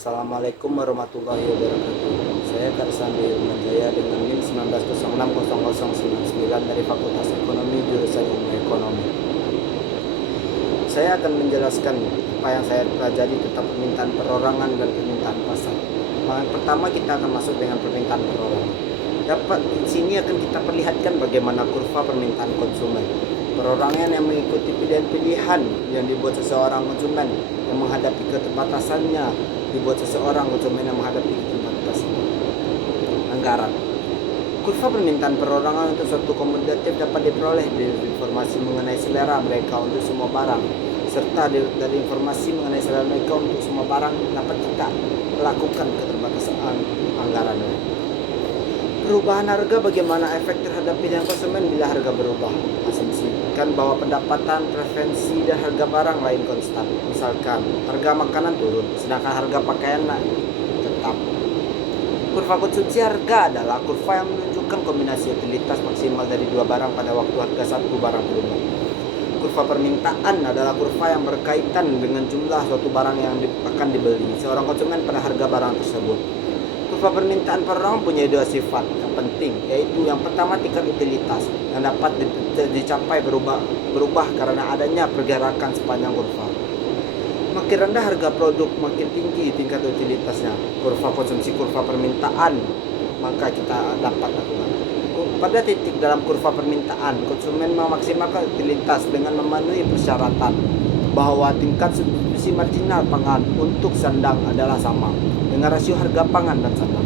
Assalamualaikum warahmatullahi wabarakatuh. Saya Karsandi Manjaya dengan NIM 19060099 dari Fakultas Ekonomi jurusan Ilmu Ekonomi. Saya akan menjelaskan apa yang saya pelajari tentang permintaan perorangan dan permintaan pasar. Pertama kita akan masuk dengan permintaan perorangan. Di sini akan kita perlihatkan bagaimana kurva permintaan konsumen. Perorangan yang mengikuti pilihan-pilihan yang dibuat seseorang konsumen yang menghadapi keterbatasannya, dibuat seseorang konsumen yang menghadapi keterbatasan anggaran. Kurva permintaan perorangan untuk suatu komoditas dapat diperoleh dari informasi mengenai selera mereka untuk semua barang, serta dari informasi mengenai selera mereka untuk semua barang dapat kita lakukan keterbatasan anggarannya. Perubahan harga, bagaimana efek terhadap pilihan konsumen bila harga berubah. Asumsikan bahwa pendapatan, preferensi, dan harga barang lain konstan. Misalkan, harga makanan turun, sedangkan harga pakaian naik tetap. Kurva konsumsi harga adalah kurva yang menunjukkan kombinasi utilitas maksimal dari dua barang pada waktu harga satu barang berubah. Kurva permintaan adalah kurva yang berkaitan dengan jumlah suatu barang yang akan dibeli seorang konsumen pada harga barang tersebut. Kurva permintaan perorangan punya dua sifat yang penting, yaitu yang pertama tingkat utilitas yang dapat dicapai berubah karena adanya pergerakan sepanjang kurva. Makin rendah harga produk, makin tinggi tingkat utilitasnya. Kurva konsumsi kurva permintaan maka kita dapat lakukan. Pada titik dalam kurva permintaan, konsumen memaksimalkan utilitas dengan memenuhi persyaratan bahwa tingkat substitusi marginal pangan untuk sandang adalah sama dengan rasio harga pangan dan sandang.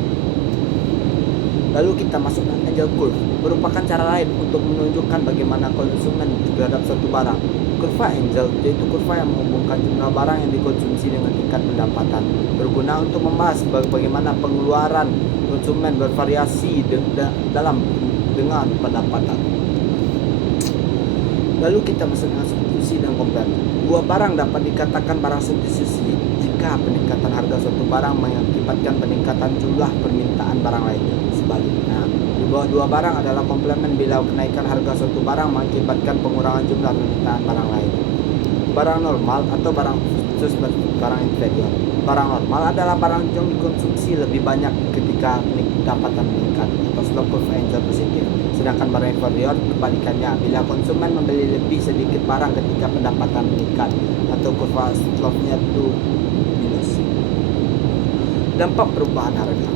Lalu kita masuk ke Angel Curve, merupakan cara lain untuk menunjukkan bagaimana konsumen terhadap suatu barang. Kurva Angel yaitu kurva yang menghubungkan jumlah barang yang dikonsumsi dengan tingkat pendapatan, berguna untuk membahas bagaimana pengeluaran konsumen bervariasi dengan pendapatan. Lalu kita masuk dengan substitusi dan komplement. Dua barang dapat dikatakan barang substitusi jika peningkatan harga suatu barang mengakibatkan peningkatan jumlah permintaan barang lainnya. Sebaliknya, di bawah dua barang adalah komplement bila kenaikan harga suatu barang mengakibatkan pengurangan jumlah permintaan barang lain. Barang normal atau barang khusus barang inferior. Barang normal adalah barang yang dikonsumsi lebih banyak ketika pendapatan meningkat atau slope curve Angel positif. Sedangkan barang inferior kebalikannya, bila konsumen membeli lebih sedikit barang ketika pendapatan meningkat atau kurva slope-nya itu minus. Dampak perubahan harga.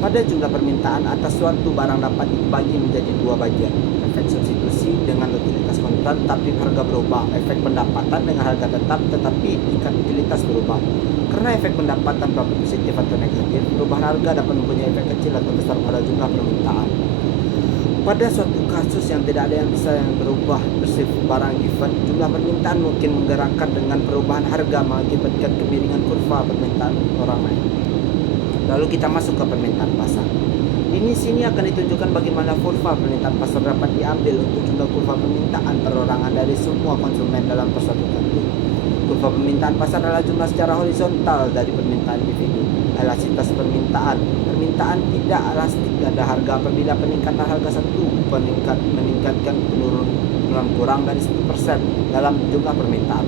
Pada jumlah permintaan atas suatu barang dapat dibagi menjadi dua bagian. Efek substitusi dengan utilitas konstan tapi harga berubah. Efek pendapatan dengan harga tetap tetapi tingkat utilitas berubah. Karena efek pendapatan dapat positif atau negatif, perubahan harga dapat mempunyai efek kecil atau besar pada jumlah permintaan. Pada suatu kasus yang tidak ada yang bisa berubah bersifat barang given, jumlah permintaan mungkin menggerakkan dengan perubahan harga mengakibatkan kemiringan kurva permintaan orang lain. Lalu kita masuk ke permintaan pasar. Sini akan ditunjukkan bagaimana kurva permintaan pasar dapat diambil untuk jumlah kurva permintaan perorangan dari semua konsumen dalam persatu tertentu. Kurva permintaan pasar adalah jumlah secara horizontal dari permintaan individu. Elastisitas permintaan. Permintaan tidak elastik pada harga apabila peningkatan harga satu meningkatkan penurunan kurang dari 1% dalam jumlah permintaan,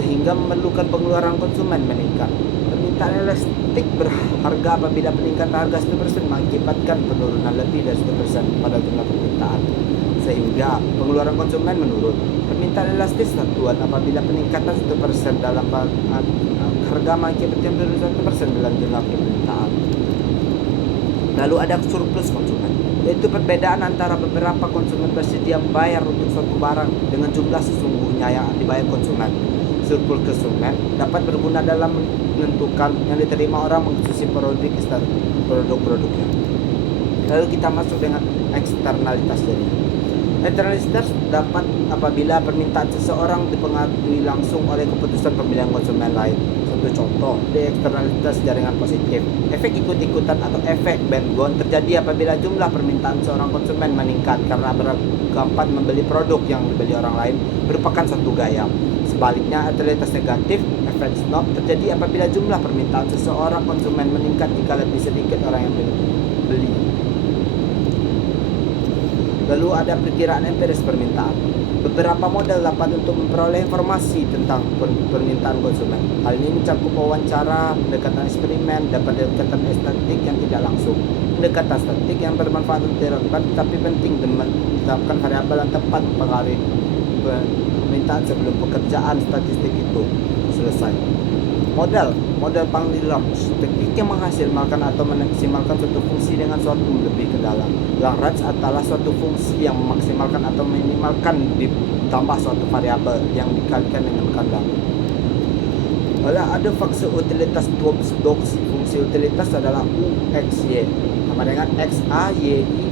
sehingga memerlukan pengeluaran konsumen meningkat. Permintaan elastik berharga apabila peningkatan harga 1% mengakibatkan penurunan lebih dari 1% pada jumlah permintaan, sehingga pengeluaran konsumen menurun. Permintaan elastis satuan apabila peningkatan 1% dalam harga mengakibatkan penurunan 1% dalam jumlah permintaan. Lalu ada surplus konsumen, yaitu perbedaan antara beberapa konsumen bersedia membayar untuk suatu barang dengan jumlah sesungguhnya yang dibayar konsumen. Surplus konsumen dapat berguna dalam menentukan yang diterima orang mengkonsumsi produk-produknya. Lalu kita masuk dengan eksternalitas jaringan. Eksternalitas dapat apabila permintaan seseorang dipengaruhi langsung oleh keputusan pemilihan konsumen lain. Satu contoh, di eksternalitas jaringan positif. Efek ikut-ikutan atau efek bandwagon terjadi apabila jumlah permintaan seorang konsumen meningkat karena beranggapan membeli produk yang dibeli orang lain merupakan suatu gaya. Sebaliknya, eksternalitas negatif, efek snob, terjadi apabila jumlah permintaan seseorang konsumen meningkat jika lebih sedikit orang yang beli. Lalu ada perkiraan empiris permintaan. Beberapa model dapat untuk memperoleh informasi tentang permintaan konsumen. Hal ini mencakup wawancara, pendekatan eksperimen, dan pendekatan estetik yang tidak langsung. Pendekatan statistik yang bermanfaat untuk dilakukan, tetapi penting menetapkan variabel yang tepat mempengaruhi permintaan sebelum pekerjaan statistik itu selesai. Model Pangloss, teknik yang menghasilkan atau memaksimalkan suatu fungsi dengan suatu lebih ke dalam. Lagrange adalah suatu fungsi yang memaksimalkan atau minimalkan ditambah suatu variabel yang dikalikan dengan kadar. Lalu ada fungsi utilitas Dobbs. Fungsi utilitas adalah U, X, Y. Sama dengan X, A, Y, I,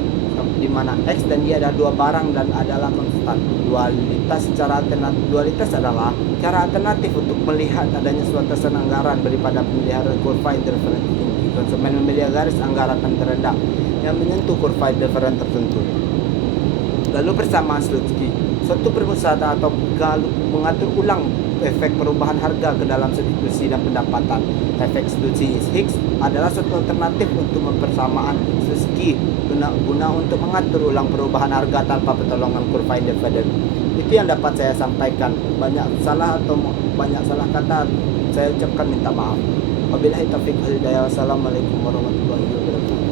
di mana X dan Y ada dua barang dan adalah konstan. Dualitas adalah cara alternatif untuk melihat adanya suatu anggaran daripada pemeliharaan kurva interference tinggi. Konsumen memilih garis anggaran terendah yang menyentuh kurva interference tertentu. Lalu persamaan Slutsky, suatu perusahaan atau mengatur ulang efek perubahan harga ke dalam substitusi dan pendapatan. Efek substitusi Hicks adalah suatu alternatif untuk mempersamaan Slutsky guna untuk mengatur ulang perubahan harga tanpa pertolongan kurva independen. Itu yang dapat saya sampaikan. Banyak salah kata saya ucapkan minta maaf. Wabillahi taufiq wal hidayah. Wassalamualaikum warahmatullahi wabarakatuh.